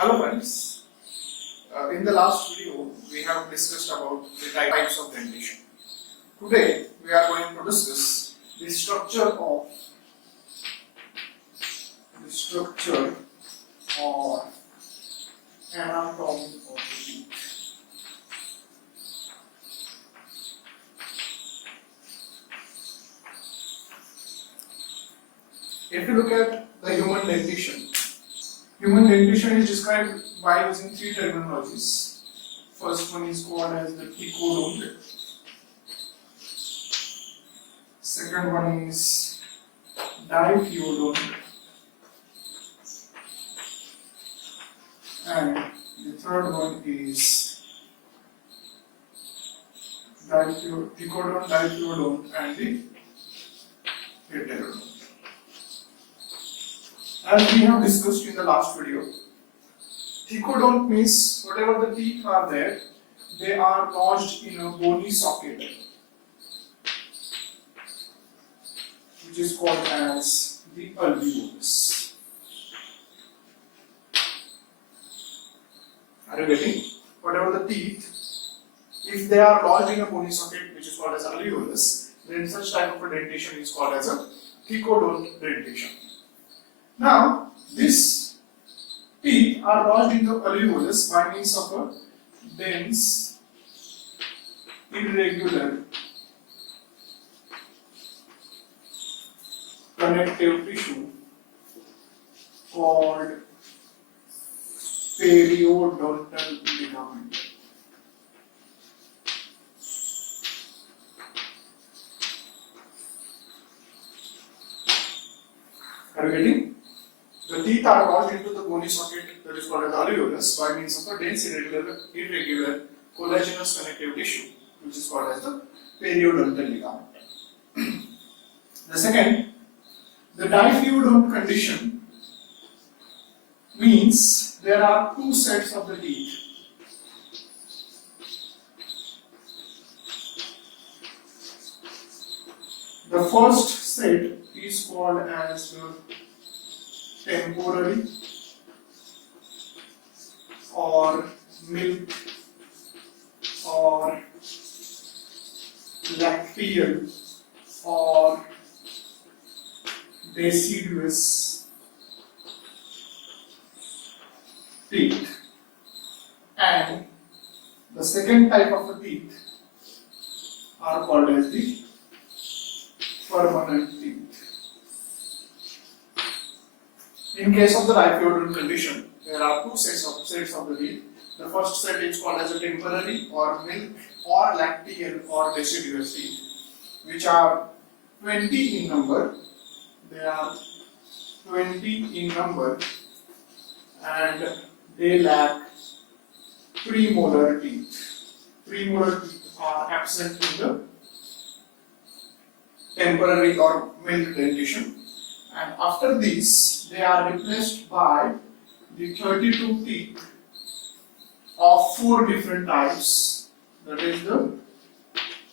Hello friends, in the last video we have discussed about the types of dentition. Today we are going to discuss the structure or anatomy of the teeth. If you look at the human dentition is described by using three terminologies. First one is called as the thecodont. Second one is diphyodont. And the third one is thecodont, diphyodont and the heterodont. As we have discussed in the last video, thecodont means whatever the teeth are there, they are lodged in a bony socket, which is called as the alveolus. Are you getting? Whatever the teeth, if they are lodged in a bony socket, which is called as alveolus, then such type of a dentition is called as a thecodont dentition. Now, these teeth are lodged in the alveolus by means of a dense, irregular connective tissue called periodontal ligament. Are you getting? The teeth are lodged into the bony socket that is called as alveolus by means of a dense irregular collagenous connective tissue, which is called as the periodontal ligament. The second, the diphyodont condition means there are two sets of the teeth. The first set is called as the temporary or milk or lacteal or deciduous teeth, and the second type of the teeth are called as the permanent teeth. In case of the diphyodont condition, there are two sets of the teeth. The first set is called as a temporary or milk or lacteal or deciduous teeth, which are 20 in number. They are 20 in number and they lack premolar teeth. Premolar teeth are absent in the temporary or milk dentition, and after this they are replaced by the 32 teeth of four different types, that is the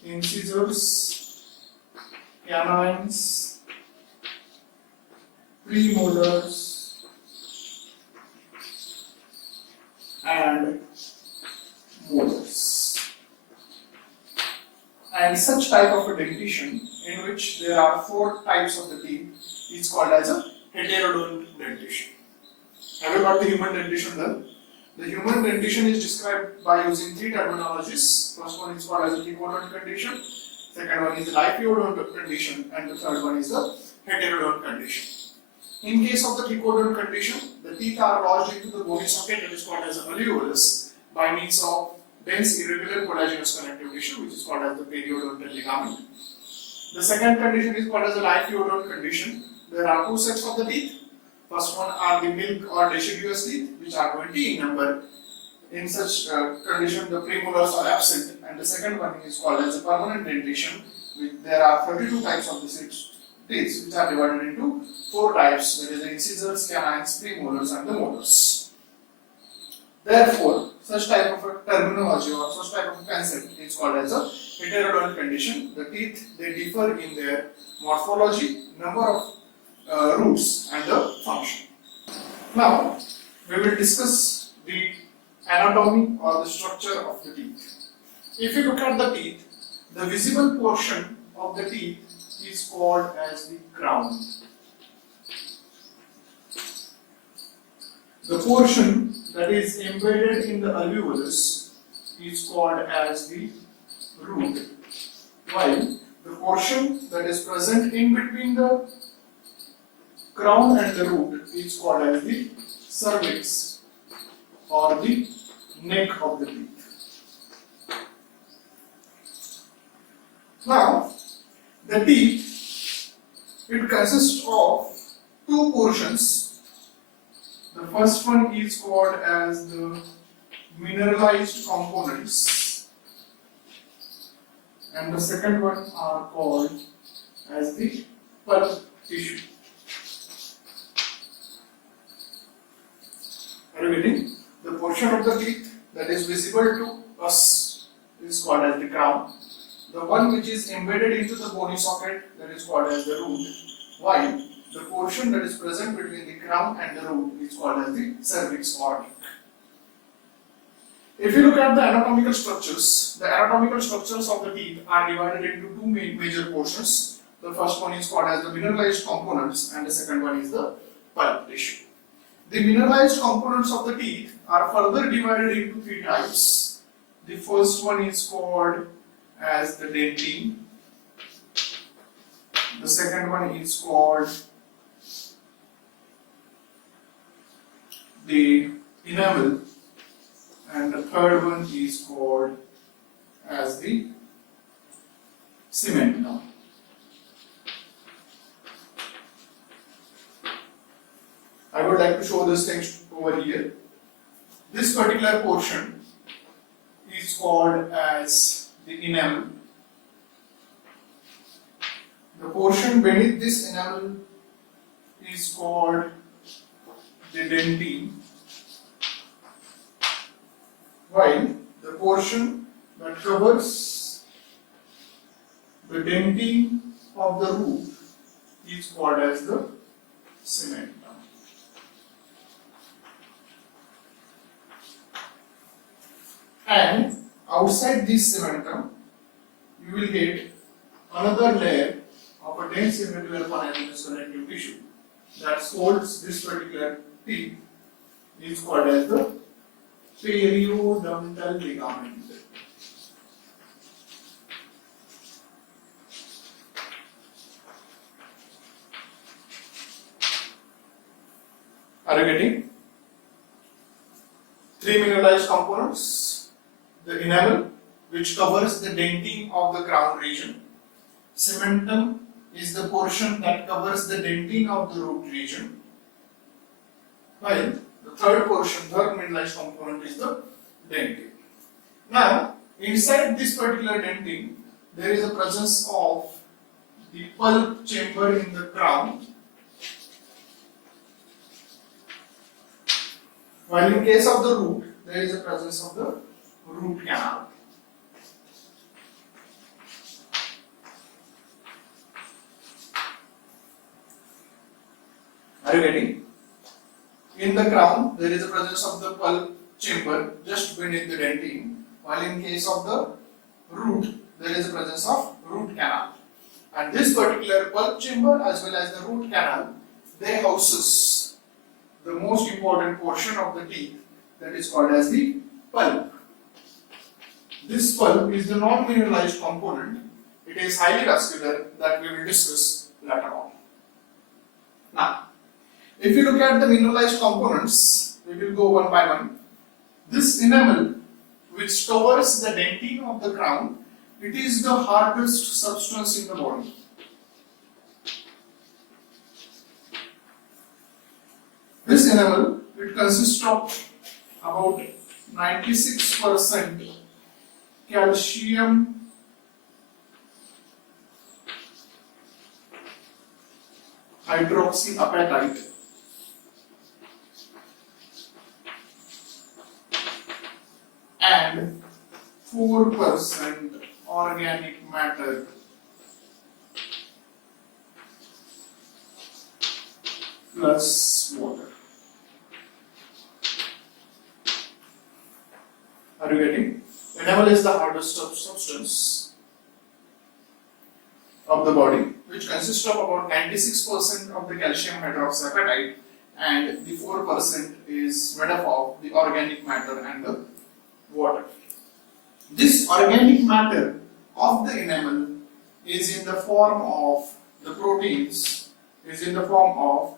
incisors, canines, premolars and molars. And such type of a dentition in which there are four types of the teeth is called as a heterodont dentition. Have you got the human dentition done? The human dentition is described by using three terminologies. First one is called as a thecodont condition, second one is the diphyodont condition, and the third one is the heterodont condition. In case of the thecodont condition, the teeth are lodged into the bony socket that is called as alveolus by means of dense irregular collagenous connective tissue, which is called as the periodontal ligament. The second condition is called as the diphyodont condition. There are two sets of the teeth. First one are the milk or deciduous teeth, which are 20 in number. In such condition, the premolars are absent, and the second one is called as a permanent dentition. There are 32 types of the teeth, which are divided into four types, that is the incisors, canines, premolars, and the molars. Therefore, such type of a terminology or such type of concept is called as a heterodont condition. The teeth, they differ in their morphology, number of roots and the function. Now, we will discuss the anatomy or the structure of the teeth. If you look at the teeth, the visible portion of the teeth is called as the crown. The portion that is embedded in the alveolus is called as the root, while the portion that is present in between the crown and the root is called as the cervix or the neck of the teeth. Now, the teeth, it consists of two portions. The first one is called as the mineralized components, and the second one are called as the pulp tissue. Are you getting? The portion of the teeth that is visible to us is called as the crown. The one which is embedded into the bony socket, that is called as the root, while the portion that is present between the crown and the root is called as the cervix or neck. If you look at the anatomical structures of the teeth are divided into two major portions. The first one is called as the mineralized components and the second one is the pulp tissue. The mineralized components of the teeth are further divided into three types. The first one is called as the dentin. The second one is called the enamel, and the third one is called as the cementum. I would like to show this thing over here. This particular portion is called as the enamel. The portion beneath this enamel is called the dentin, while the portion that covers the dentin of the root is called as the cementum. And outside this cementum, you will get another layer of a dense irregular connective tissue that holds this particular teeth is called as the periodontal ligament. Are you getting? Three mineralized components: the enamel, which covers the dentin of the crown region. Cementum is the portion that covers the dentin of the root region, while the third mineralized component is the dentin. Now, inside this particular dentin, there is a presence of the pulp chamber in the crown, while in case of the root, there is a presence of the root canal. Are you getting? In the crown, there is a presence of the pulp chamber just beneath the dentin, while in case of the root, there is a presence of root canal. And this particular pulp chamber as well as the root canal, they houses the most important portion of the teeth, that is called as the pulp. This pulp is the non-mineralized component. It is highly vascular, that we will discuss later on. Now, if you look at the mineralized components, we will go one by one. This enamel, which covers the dentin of the crown, it is the hardest substance in the body. This enamel, it consists of about 96% calcium hydroxyapatite and 4% organic matter plus water. Are you getting? Enamel is the hardest substance of the body, which consists of about 96% of the calcium hydroxyapatite, and the 4% is made up of the organic matter and the water. This organic matter of the enamel is in the form of the proteins, is in the form of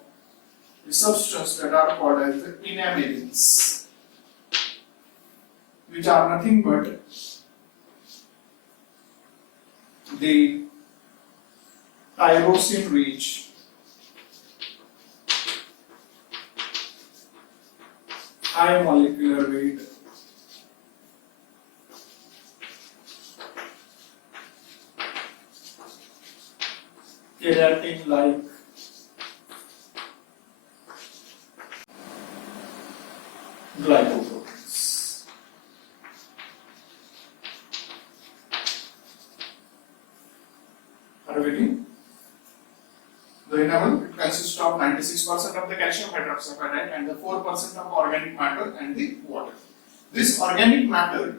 the substance that are called as the enamelins, which are nothing but the tyrosine rich high molecular weight keratin-like glycoproteins. Are you getting? The enamel, it consists of 96% of the calcium hydroxyapatite and the 4% of organic matter and the water. This organic matter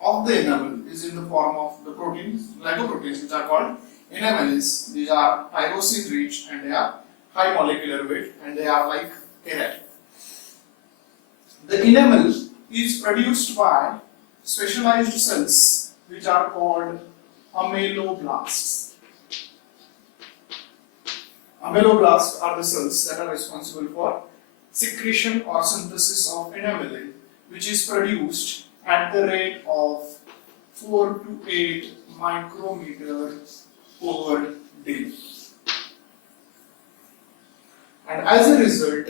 of the enamel is in the form of the proteins, glycoproteins, which are called enamelins. These are tyrosine rich and they are high molecular weight and they are like keratin. The enamel is produced by specialized cells which are called ameloblasts. Ameloblasts are the cells that are responsible for secretion or synthesis of enamelin, which is produced at the rate of 4 to 8 micrometer per day. And as a result,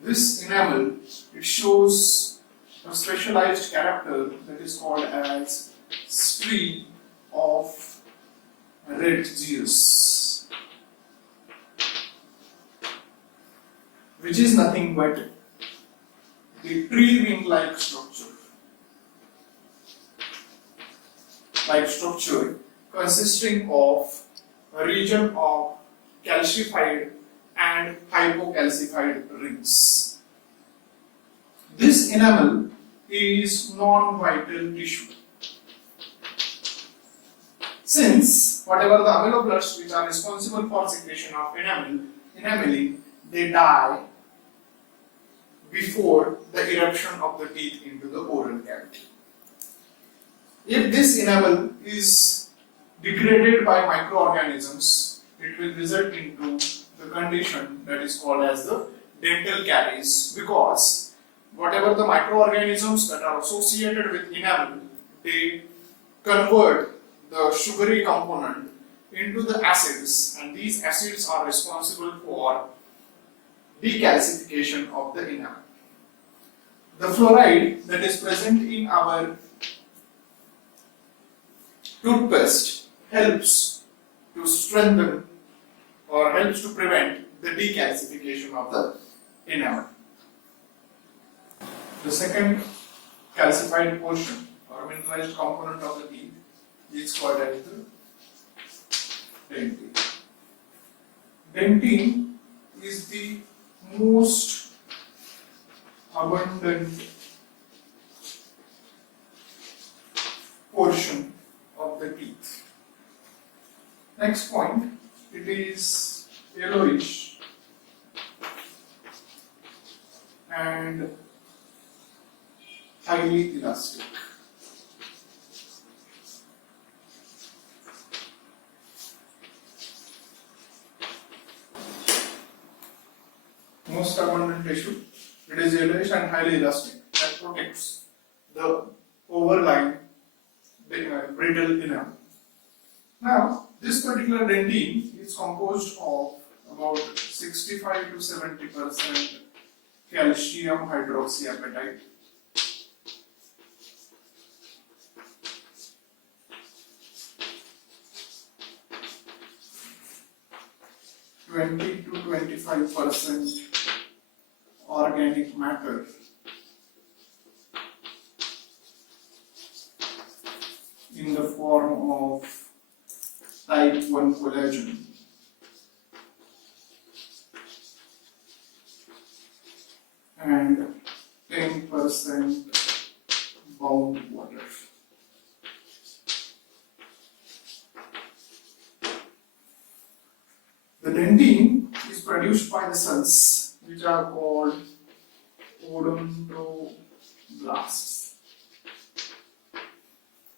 this enamel, it shows a specialized character that is called as streak of Retzius, which is nothing but the tree ring-like structure consisting of a region of calcified and hypocalcified rings. This enamel is non-vital tissue. Since whatever the ameloblasts which are responsible for secretion of enamelin, they die before the eruption of the teeth into the oral cavity. If this enamel is degraded by microorganisms, it will result into the condition that is called as the dental caries, because whatever the microorganisms that are associated with enamel, they convert the sugary component into the acids, and these acids are responsible for decalcification of the enamel. The fluoride that is present in our toothpaste helps to strengthen or helps to prevent the decalcification of the enamel. The second calcified portion or mineralized component of the teeth is called as the dentin. Dentin is the most abundant portion of the teeth. Next point, it is yellowish and highly elastic. Most abundant tissue, it is yellowish and highly elastic that protects the overlying brittle enamel. Now, this particular dentin is composed of about 65 to 70% calcium hydroxyapatite, 20 to 25% organic matter, in the form of type 1 collagen, and 10% bound water. The dentin is produced by the cells which are called odontoblasts,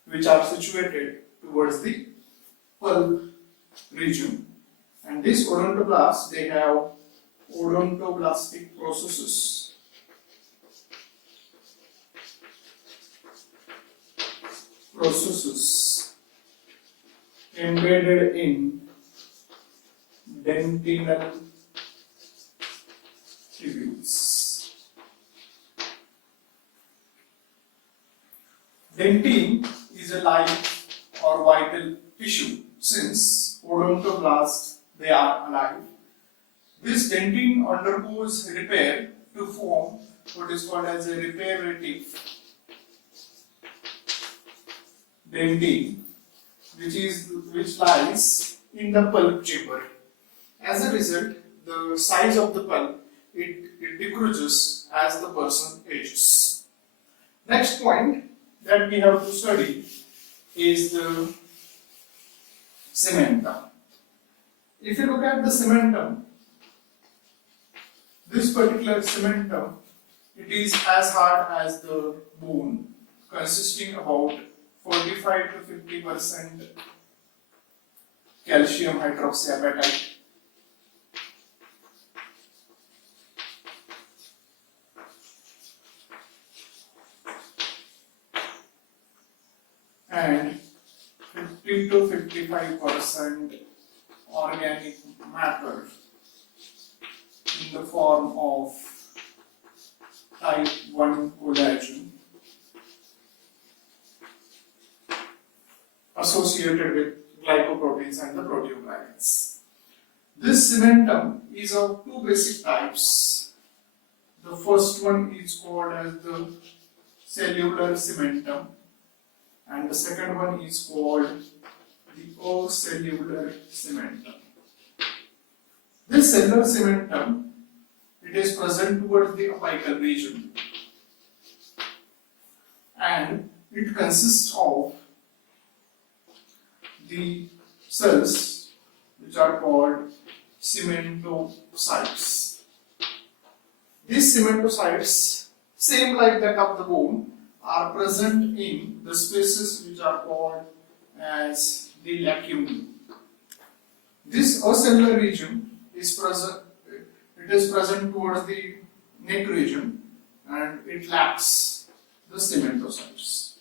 which are situated towards the pulp region. And these odontoblasts, they have odontoblastic processes. Embedded in dentinal tubules. Dentin is a live or vital tissue. Since odontoblasts, they are alive, this dentin undergoes repair to form what is called as a reparative dentin, which lies in the pulp chamber. As a result, the size of the pulp it decreases as the person ages. Next point that we have to study is the cementum. If you look at the cementum, this particular cementum, it is as hard as the bone, consisting about 45 to 50% calcium hydroxyapatite, and 50 to 55% organic matter in the form of type 1 collagen associated with glycoproteins and the proteoglycans. This cementum is of two basic types. The first one is called as the cellular cementum, and the second one is called the acellular cementum. This cellular cementum, it is present towards the apical region, and it consists of the cells which are called cementocytes. These cementocytes, same like that of the bone, are present in the spaces which are called as the lacunae. This acellular region is present. It is present towards the neck region, and it lacks the cementocytes.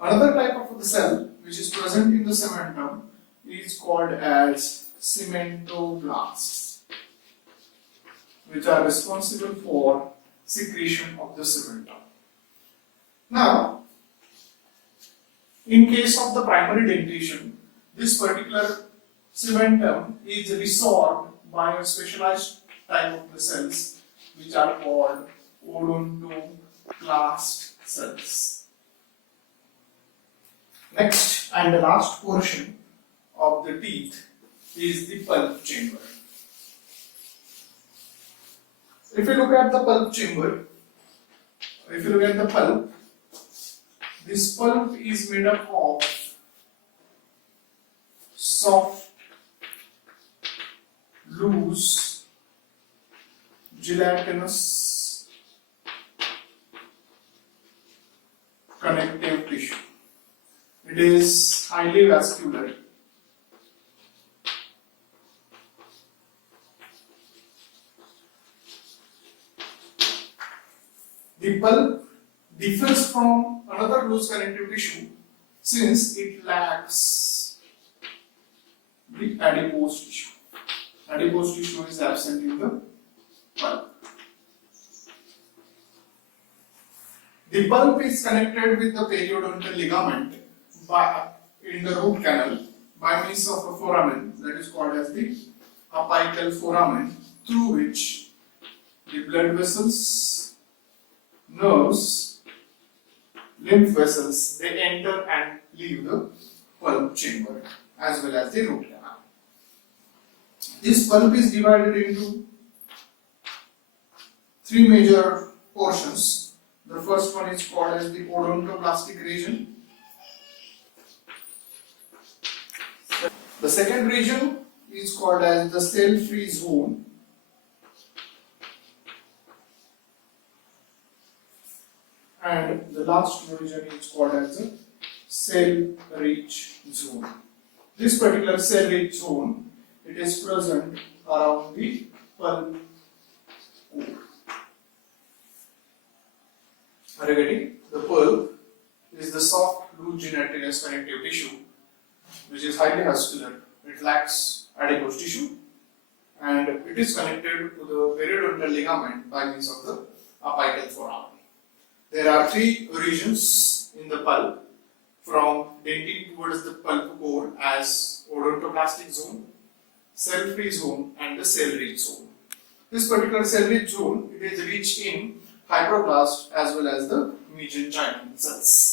Another type of the cell which is present in the cementum is called as cementoblasts, which are responsible for secretion of the cementum. Now, in case of the primary dentition, this particular cementum is resorbed by a specialized type of the cells which are called odontoblast cells. Next and the last portion of the teeth is the pulp chamber. If you look at the pulp chamber, if you look at the pulp, this pulp is made up of soft, loose, gelatinous connective tissue. It is highly vascular. The pulp differs from another loose connective tissue since it lacks the adipose tissue. Adipose tissue is absent in the pulp. The pulp is connected with the periodontal ligament in the root canal by means of a foramen that is called as the apical foramen, through which the blood vessels, nerves, lymph vessels, they enter and leave the pulp chamber as well as the root canal. This pulp is divided into three major portions. The first one is called as the odontoblastic region. The second region is called as the cell-free zone. And the last region is called as the cell-rich zone. This particular cell-rich zone, it is present around the pulp core. Are you getting? The pulp is the soft, loose gelatinous connective tissue which is highly muscular. It lacks adipose tissue and it is connected to the periodontal ligament by means of the apical foramen. There are three regions in the pulp, from dentin towards the pulp core as odontoblastic zone, cell-free zone and the cell-rich zone. This particular cell-rich zone, it is rich in fibroblast as well as the mesenchymal cells.